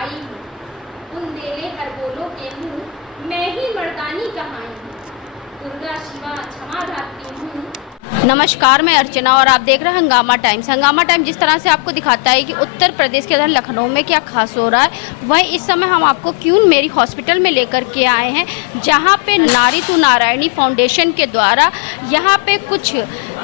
By हूँ, बुंदेले हर बोलों के मुँह, मैं ही मर्दानी कहाई हूँ, दुर्गा शिवा क्षमा धात्री हूँ। नमस्कार, मैं अर्चना और आप देख रहे हैं हंगामा टाइम्स। हंगामा टाइम जिस तरह से आपको दिखाता है कि उत्तर प्रदेश के अंदर लखनऊ में क्या खास हो रहा है, वहीं इस समय हम आपको क्यून मेरी हॉस्पिटल में लेकर के आए हैं, जहां पे नारी तू नारायणी फाउंडेशन के द्वारा यहां पे कुछ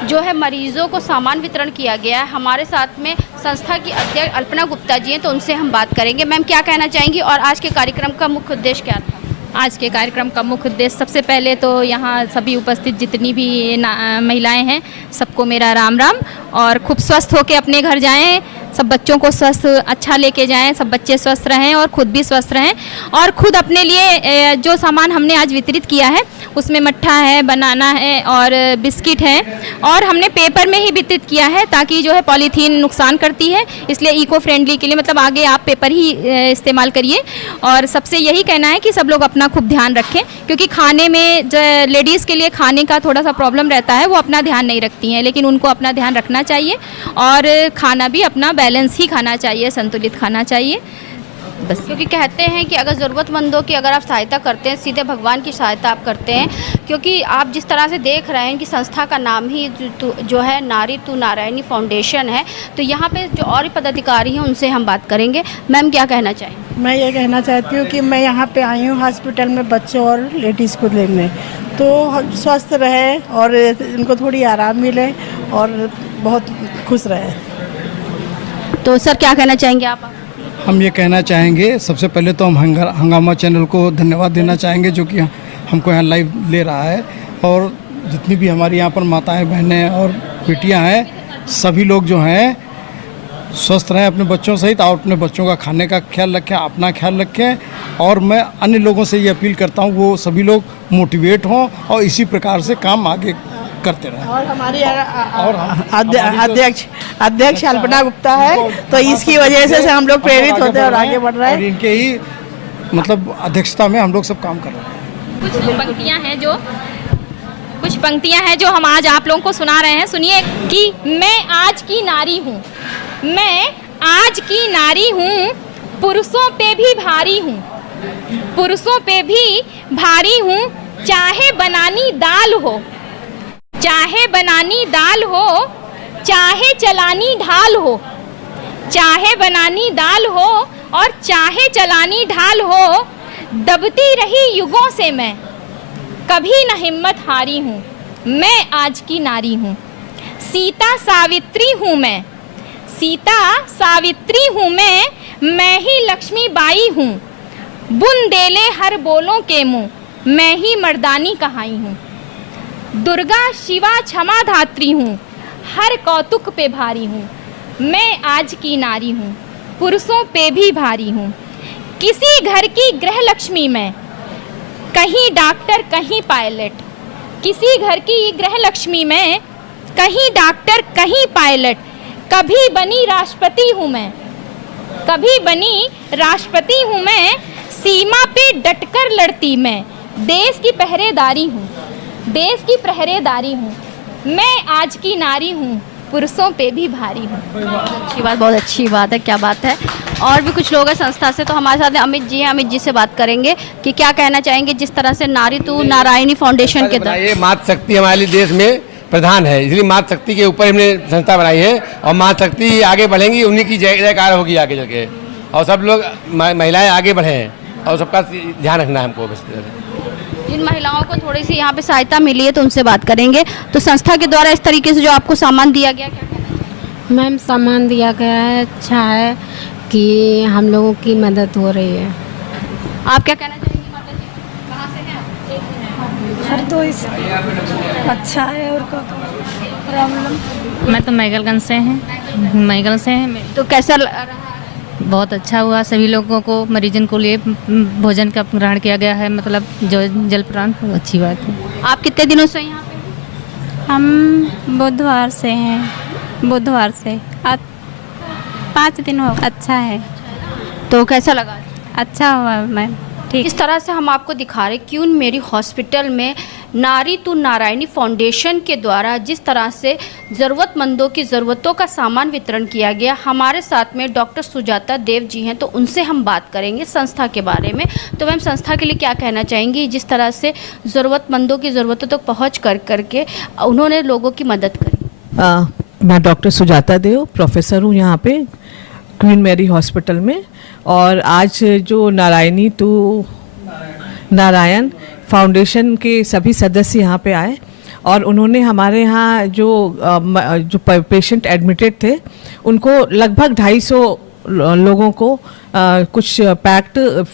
जो है मरीजों को सामान वितरण किया गया है। हमारे साथ में संस्था की अध्यक्ष अल्पना गुप्ता जी हैं, तो उनसे हम बात करेंगे। मैम, क्या कहना चाहेंगी और आज के कार्यक्रम का मुख्य उद्देश्य क्या था? आज के कार्यक्रम का मुख्य उद्देश्य, सबसे पहले तो यहाँ सभी उपस्थित जितनी भी महिलाएं हैं, सबको मेरा राम राम, और खूब स्वस्थ होकर अपने घर जाएं, सब बच्चों को स्वस्थ अच्छा लेके जाएं, सब बच्चे स्वस्थ रहें और खुद भी स्वस्थ रहें। और खुद अपने लिए जो सामान हमने आज वितरित किया है उसमें मट्ठा है, बनाना है और बिस्किट है, और हमने पेपर में ही वितरित किया है ताकि जो है पॉलीथीन नुकसान करती है, इसलिए इको फ्रेंडली के लिए मतलब आगे आप पेपर ही इस्तेमाल करिए। और सबसे यही कहना है कि सब लोग अपना खूब ध्यान रखें, क्योंकि खाने में जो लेडीज़ के लिए खाने का थोड़ा सा प्रॉब्लम रहता है, वो अपना ध्यान नहीं रखती हैं, लेकिन उनको अपना ध्यान रखना चाहिए और खाना भी अपना बैलेंस ही खाना चाहिए, संतुलित खाना चाहिए बस। क्योंकि कहते हैं कि अगर ज़रूरतमंदों की अगर आप सहायता करते हैं, सीधे भगवान की सहायता आप करते हैं। क्योंकि आप जिस तरह से देख रहे हैं कि संस्था का नाम ही जो है नारी तू नारायणी फाउंडेशन है, तो यहाँ पे जो और पदाधिकारी हैं उनसे हम बात करेंगे। मैम, क्या कहना चाहेंगे? मैं ये कहना चाहती हूँ कि मैं यहाँ पे आई हूँ हॉस्पिटल में बच्चों और लेडीज़ को देखने, तो स्वस्थ रहे और इनको थोड़ी आराम मिले और बहुत खुश रहे। तो सर, क्या कहना चाहेंगे आप? हम ये कहना चाहेंगे, सबसे पहले तो हम हंगामा चैनल को धन्यवाद देना चाहेंगे जो कि हमको यहाँ लाइव ले रहा है, और जितनी भी हमारी यहाँ पर माताएं, बहनें और बेटियाँ हैं, सभी लोग जो हैं स्वस्थ रहें अपने बच्चों सहित, और अपने बच्चों का खाने का ख्याल रखें, अपना ख्याल रखें। और मैं अन्य लोगों से ये अपील करता हूँ वो सभी लोग मोटिवेट हों और इसी प्रकार से काम आगे करते रहें। और हमारी अध्यक्ष अल्पना गुप्ता है, तो इसकी वजह से हम लोग प्रेरित होते हैं और आगे बढ़ रहे हैं। और इनके ही मतलब अध्यक्षता में हम लोग सब काम कर रहे हैं। कुछ पंक्तियां हैं जो हम आज आप लोगों को सुना रहे हैं। सुनिए कि मैं आज की नारी हूँ, मैं आज की नारी हूँ, पुरुषों पे भी भारी हूँ, पुरुषों पे भी भारी हूँ, चाहे बनानी दाल हो, चाहे बनानी दाल हो, चाहे चलानी ढाल हो, चाहे बनानी दाल हो और चाहे चलानी ढाल हो, दबती रही युगों से मैं, कभी न हिम्मत हारी हूँ, मैं आज की नारी हूँ। सीता सावित्री हूँ मैं, सीता सावित्री हूँ मैं ही लक्ष्मी बाई हूँ, बुंदेले हर बोलों के मुँह, मैं ही मर्दानी कहाई हूँ, दुर्गा शिवा क्षमा धात्री हूँ, हर कौतुक पे भारी हूँ, मैं आज की नारी हूँ, पुरुषों पे भी भारी हूँ, किसी घर की गृह लक्ष्मी मैं, कहीं डॉक्टर कहीं पायलट, किसी घर की गृह लक्ष्मी मैं, कहीं डॉक्टर कहीं पायलट, कभी बनी राष्ट्रपति हूँ मैं, कभी बनी राष्ट्रपति हूँ मैं, सीमा पे डटकर लड़ती मैं, देश की पहरेदारी हूँ, देश की पहरेदारी हूँ, मैं आज की नारी हूँ, पुरुषों पे भी भारी हूँ। बहुत अच्छी बात है, क्या बात है। और भी कुछ लोग हैं संस्था से, तो हमारे साथ अमित जी हैं, अमित जी से बात करेंगे कि क्या कहना चाहेंगे जिस तरह से नारी तू नारायणी फाउंडेशन के द्वारा। ये मातृशक्ति हमारे देश में प्रधान है, इसलिए मातृशक्ति के ऊपर हमने संस्था बनाई है, और मातृशक्ति आगे बढ़ेंगी, उन्हीं की जयकार होगी आगे चल के, और सब लोग महिलाएं आगे बढ़ें और सबका ध्यान रखना है हमको। बस जिन महिलाओं को थोड़ी सी यहाँ पे सहायता मिली है तो उनसे बात करेंगे। तो संस्था के द्वारा इस तरीके से जो आपको सामान दिया गया, क्या कहना चाहिए? मैम, सामान दिया गया है, अच्छा है कि हम लोगों की मदद हो रही है। आप क्या कहना चाहेंगी माता जी? कहाँ से हैं आप? हरदोई से। अच्छा है, और क्या प्रॉब्लम? मैं तो मैगलगंज से हैं। तो कैसा रहा? बहुत अच्छा हुआ, सभी लोगों को, मरीजन को लिए भोजन का ग्रहण किया गया है, मतलब जो जलपान, अच्छी बात है। आप कितने दिनों से यहाँ पे? हम बुधवार से हैं, बुधवार से 5 दिन हो। अच्छा है। तो कैसा लगा? अच्छा हुआ मैम। इस तरह से हम आपको दिखा रहे क्यून मेरी हॉस्पिटल में नारी तू नारायणी फाउंडेशन के द्वारा जिस तरह से ज़रूरतमंदों की ज़रूरतों का सामान वितरण किया गया। हमारे साथ में डॉक्टर सुजाता देव जी हैं, तो उनसे हम बात करेंगे संस्था के बारे में। तो मैम, संस्था के लिए क्या कहना चाहेंगी जिस तरह से ज़रूरतमंदों की ज़रूरतों तक पहुँच करके उन्होंने लोगों की मदद करी? मैं डॉक्टर सुजाता देव प्रोफेसर हूँ यहाँ पे क्वीन मैरी हॉस्पिटल में, और आज जो नारायणी टू नारायण फाउंडेशन के सभी सदस्य यहाँ पे आए और उन्होंने हमारे यहाँ जो पेशेंट एडमिटेड थे उनको लगभग 250 लोगों को कुछ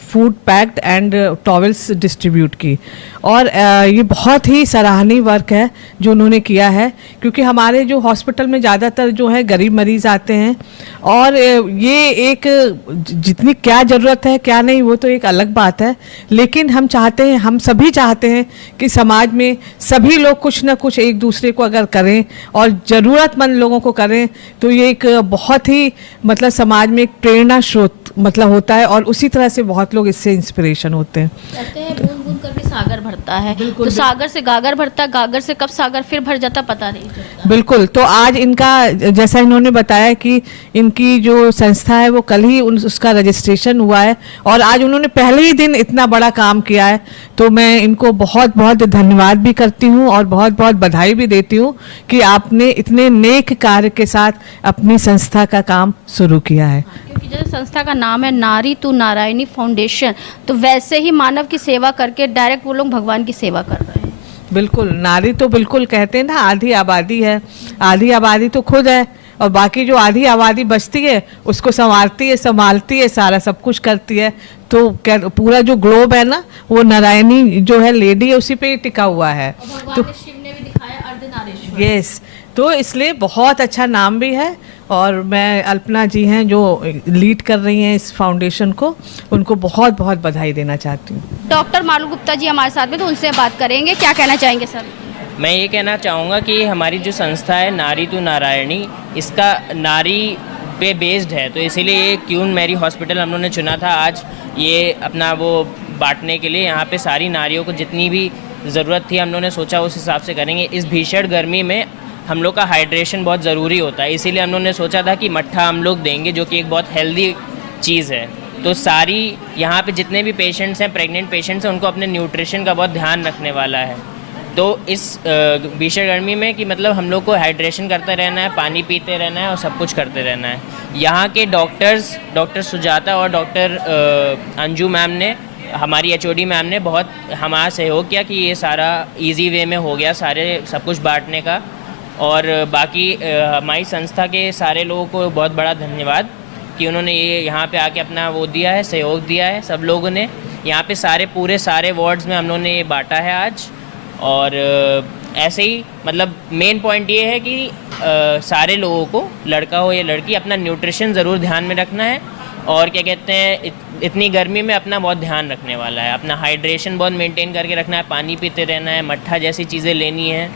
food packed and towels distribute की। और ये बहुत ही सराहनीय वर्क है जो उन्होंने किया है, क्योंकि हमारे जो हॉस्पिटल में ज़्यादातर जो है गरीब मरीज़ आते हैं, और ये एक जितनी क्या ज़रूरत है क्या नहीं वो तो एक अलग बात है, लेकिन हम चाहते हैं, हम सभी चाहते हैं कि समाज में सभी लोग कुछ ना कुछ एक दूसरे को अगर करें और ज़रूरतमंद लोगों को करें तो ये एक बहुत ही मतलब समाज में एक प्रेरणा स्रोत मतलब होता है, और उसी तरह से बहुत लोग इससे इंस्पिरेशन होते हैं। कहते हैं बूंद बूंद करके सागर भरता है, तो सागर से गागर भरता, गागर से कब सागर फिर भर जाता पता नहीं चलता। बिल्कुल। तो आज इनका जैसा इन्होंने बताया कि इनकी जो संस्था है वो कल ही उसका रजिस्ट्रेशन हुआ है, और आज उन्होंने पहले ही दिन इतना बड़ा काम किया है, तो मैं इनको बहुत बहुत धन्यवाद भी करती हूँ और बहुत बहुत बधाई भी देती हूँ कि आपने इतने नेक कार्य के साथ अपनी संस्था का काम शुरू किया है। क्योंकि जैसे संस्था का नाम है नारी तू नारायणी फाउंडेशन, तो वैसे ही मानव की सेवा करके डायरेक्ट वो लोग भगवान की सेवा कर रहे हैं। बिल्कुल, नारी तो बिल्कुल कहते हैं ना आधी आबादी है, आधी आबादी तो खुद है, और बाकी जो आधी आबादी बचती है उसको संभालती है सारा सब कुछ करती है। तो पूरा जो ग्लोब है ना वो नारायणी जो है लेडी है उसी पे ही टिका हुआ है। तो शिव ने भी दिखाया अर्धनारीश्वर। यस, तो इसलिए बहुत अच्छा नाम भी है, और मैं अल्पना जी हैं जो लीड कर रही हैं इस फाउंडेशन को, उनको बहुत बहुत बधाई देना चाहती हूँ। डॉक्टर मालू गुप्ता जी हमारे साथ में, तो उनसे बात करेंगे। क्या कहना चाहेंगे सर? मैं ये कहना चाहूँगा कि हमारी जो संस्था है नारी तू नारायणी, इसका नारी पे बेस्ड है, तो इसीलिए ये क्यून मैरी हॉस्पिटल हम लोगों ने चुना था आज ये अपना वो बांटने के लिए। यहाँ पे सारी नारियों को जितनी भी ज़रूरत थी हम लोगों ने सोचा उस हिसाब से करेंगे। इस भीषण गर्मी में हम लोग का हाइड्रेशन बहुत ज़रूरी होता है, इसीलिए हम लोगों ने सोचा था कि मट्ठा हम लोग देंगे जो कि एक बहुत हेल्दी चीज़ है। तो सारी यहाँ पे जितने भी पेशेंट्स हैं, प्रेग्नेंट पेशेंट्स हैं, उनको अपने न्यूट्रिशन का बहुत ध्यान रखने वाला है। तो इस भीषण गर्मी में कि मतलब हम लोग को हाइड्रेशन करते रहना है, पानी पीते रहना है और सब कुछ करते रहना है। यहाँ के डॉक्टर्स, डॉक्टर सुजाता और डॉक्टर अंजू मैम ने, हमारी एचओडी मैम ने बहुत हमारा सहयोग किया कि ये सारा इजी वे में हो गया सारे सब कुछ बांटने का। और बाकी हमारी संस्था के सारे लोगों को बहुत बड़ा धन्यवाद कि उन्होंने ये यहाँ पे आके अपना वो दिया है, सहयोग दिया है। सब लोगों ने यहाँ पे पूरे सारे वार्ड्स में हम लोगों ने ये बांटा है आज। और ऐसे ही मतलब मेन पॉइंट ये है कि सारे लोगों को, लड़का हो या लड़की, अपना न्यूट्रिशन ज़रूर ध्यान में रखना है। और क्या कहते हैं, इतनी गर्मी में अपना बहुत ध्यान रखने वाला है, अपना हाइड्रेशन बहुत मेंटेन करके रखना है, पानी पीते रहना है, मट्ठा जैसी चीज़ें लेनी है।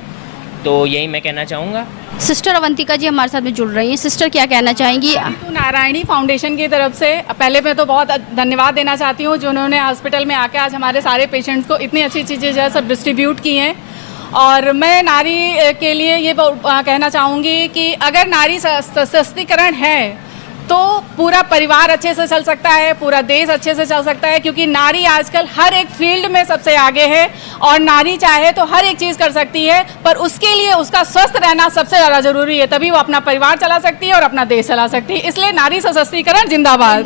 तो यही मैं कहना चाहूँगा। सिस्टर अवंतिका जी हमारे साथ में जुड़ रही हैं। सिस्टर क्या कहना चाहेंगी? तो नारायणी फाउंडेशन की तरफ से पहले मैं तो बहुत धन्यवाद देना चाहती हूँ जो उन्होंने हॉस्पिटल में आके आज हमारे सारे पेशेंट्स को इतनी अच्छी चीज़ें जो है सब डिस्ट्रीब्यूट की हैं। और मैं नारी के लिए ये कहना चाहूँगी कि अगर नारी सशक्तिकरण है तो पूरा परिवार अच्छे से चल सकता है, पूरा देश अच्छे से चल सकता है, क्योंकि नारी आजकल हर एक फील्ड में सबसे आगे है। और नारी चाहे तो हर एक चीज़ कर सकती है, पर उसके लिए उसका स्वस्थ रहना सबसे ज़्यादा ज़रूरी है, तभी वो अपना परिवार चला सकती है और अपना देश चला सकती है। इसलिए नारी सशक्तिकरण जिंदाबाद।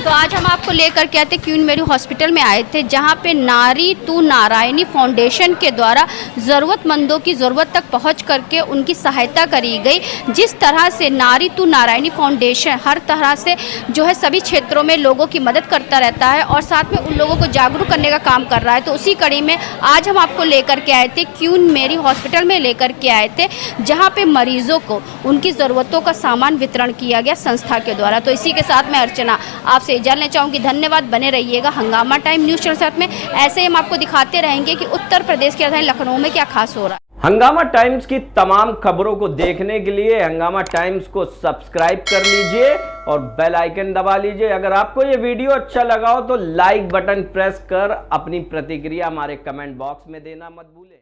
तो आज हम आपको लेकर के आते क्वीन मैरी हॉस्पिटल में आए थे, जहाँ पे नारी तू नारायणी फाउंडेशन के द्वारा ज़रूरतमंदों की ज़रूरत तक पहुँच करके उनकी सहायता करी गई। जिस तरह से नारी तू नारायणी फाउंडेशन हर तरह से जो है सभी क्षेत्रों में लोगों की मदद करता रहता है और साथ में उन लोगों को जागरूक करने का काम कर रहा है, तो उसी कड़ी में आज हम आपको लेकर के आए थे, क्वीन मैरी हॉस्पिटल में लेकर के आए थे, जहाँ पे मरीजों को उनकी ज़रूरतों का सामान वितरण किया गया संस्था के द्वारा। तो इसी के साथ मैं अर्चना आपसे जानना चाहूँगी। धन्यवाद, बने रहिएगा हंगामा टाइम न्यूज़ चैनल साथ में। ऐसे ही हम आपको दिखाते रहेंगे कि उत्तर प्रदेश की राजधानी लखनऊ में क्या खास हो रहा है। हंगामा टाइम्स की तमाम खबरों को देखने के लिए हंगामा टाइम्स को सब्सक्राइब कर लीजिए और बेल आइकन दबा लीजिए। अगर आपको ये वीडियो अच्छा लगा हो तो लाइक बटन प्रेस कर अपनी प्रतिक्रिया हमारे कमेंट बॉक्स में देना मत भूलें।